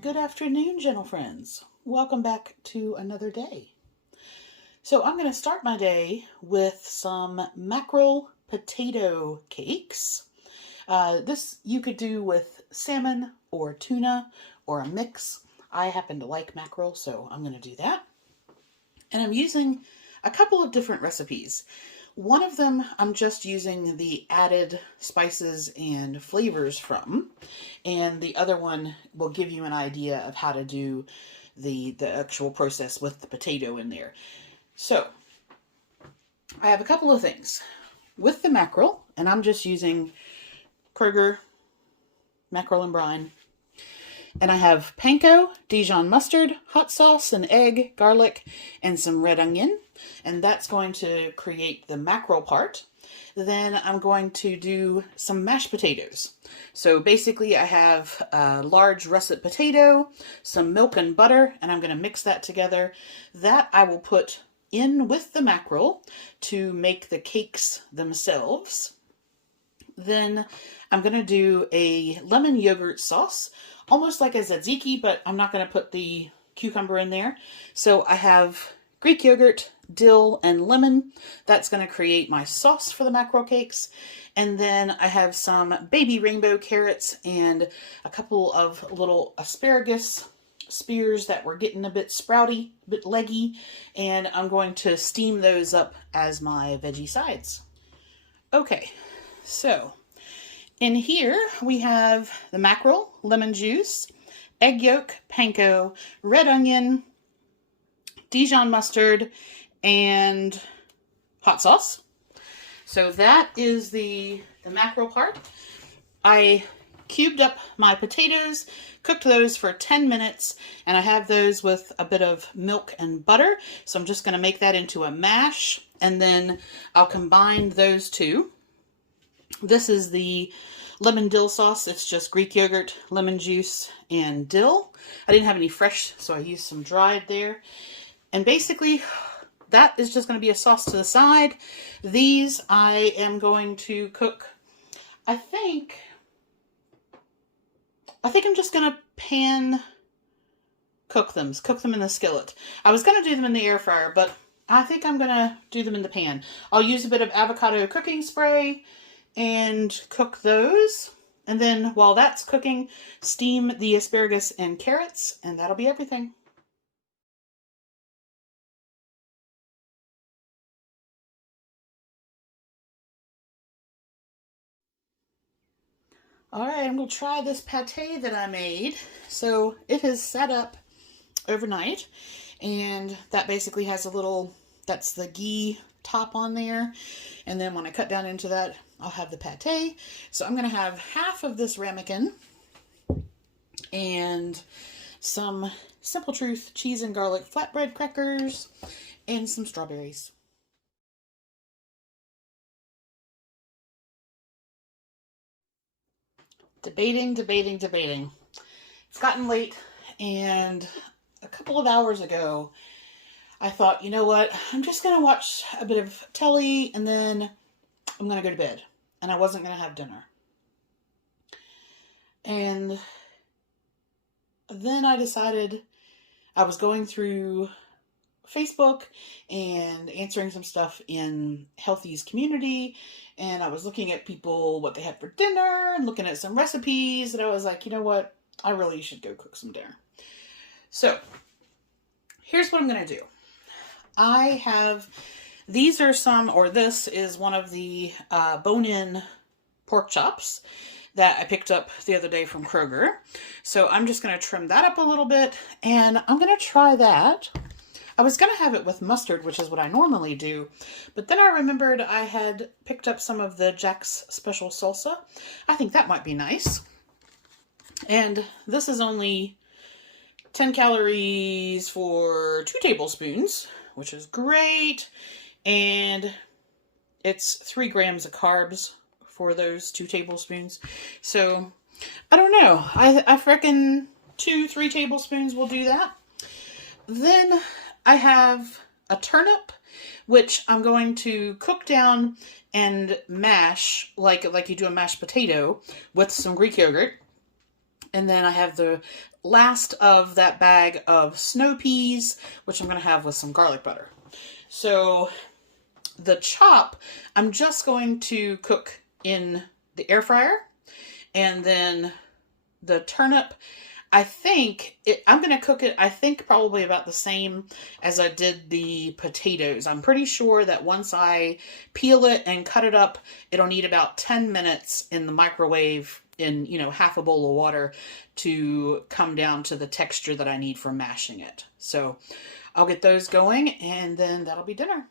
Good afternoon, gentle friends. Welcome back to another day. So I'm going to start my day with some mackerel potato cakes. This you could do with salmon or tuna or a mix. I happen to like mackerel, so I'm going to do that. And I'm using a couple of different recipes. One of them I'm just using the added spices and flavors from, and the other one will give you an idea of how to do the actual process with the potato in there. So, I have a couple of things. With the mackerel, and I'm just using Kroger mackerel and brine. And I have panko, Dijon mustard, hot sauce, an egg, garlic, and some red onion. And that's going to create the mackerel part. Then I'm going to do some mashed potatoes. So basically I have a large russet potato, some milk and butter, and I'm going to mix that together. That I will put in with the mackerel to make the cakes themselves. Then I'm going to do a lemon yogurt sauce, almost like a tzatziki, but I'm not going to put the cucumber in there. So I have Greek yogurt, dill, and lemon. That's going to create my sauce for the mackerel cakes. And then I have some baby rainbow carrots and a couple of little asparagus spears that were getting a bit sprouty, a bit leggy, and I'm going to steam those up as my veggie sides. Okay, so in here we have the mackerel, lemon juice, egg yolk, panko, red onion, Dijon mustard, and hot sauce. So that is the mackerel part. I cubed up my potatoes, cooked those for 10 minutes, and I have those with a bit of milk and butter. So I'm just going to make that into a mash, and then I'll combine those two. This is the lemon dill sauce. It's just Greek yogurt, lemon juice, and dill. I didn't have any fresh, so I used some dried there. And basically, that is just going to be a sauce to the side. These I am going to cook, I think I'm just going to pan cook them in the skillet. I was going to do them in the air fryer, but I think I'm going to do them in the pan. I'll use a bit of avocado cooking spray and cook those. And then while that's cooking, steam the asparagus and carrots, and that'll be everything. Alright, I'm going to try this pate that I made. So it has sat up overnight, and that basically has a little, that's the ghee top on there. And then when I cut down into that, I'll have the pate. So I'm going to have half of this ramekin and some Simple Truth cheese and garlic flatbread crackers and some strawberries. Debating. It's gotten late, and a couple of hours ago, I thought, you know what, I'm just going to watch a bit of telly, and then I'm going to go to bed. And I wasn't going to have dinner. And then I decided I was going through Facebook and answering some stuff in Healthy's community, and I was looking at people, what they had for dinner, and looking at some recipes, and I was like, you know what, I really should go cook some dinner. So here's what I'm going to do. I have, these are some, or this is one of the bone-in pork chops that I picked up the other day from Kroger. So I'm just going to trim that up a little bit, and I'm going to try that. I was going to have it with mustard, which is what I normally do, but then I remembered I had picked up some of the Jack's Special Salsa. I think that might be nice. And this is only 10 calories for 2 tablespoons, which is great. And it's 3 grams of carbs for those 2 tablespoons. So, I don't know. I reckon 2-3 tablespoons will do that. Then I have a turnip, which I'm going to cook down and mash like you do a mashed potato with some Greek yogurt. And then I have the last of that bag of snow peas, which I'm going to have with some garlic butter. So the chop, I'm just going to cook in the air fryer. And then the turnip, I'm going to cook it, I think probably about the same as I did the potatoes. I'm pretty sure that once I peel it and cut it up, it'll need about 10 minutes in the microwave in, half a bowl of water to come down to the texture that I need for mashing it. So I'll get those going and then that'll be dinner.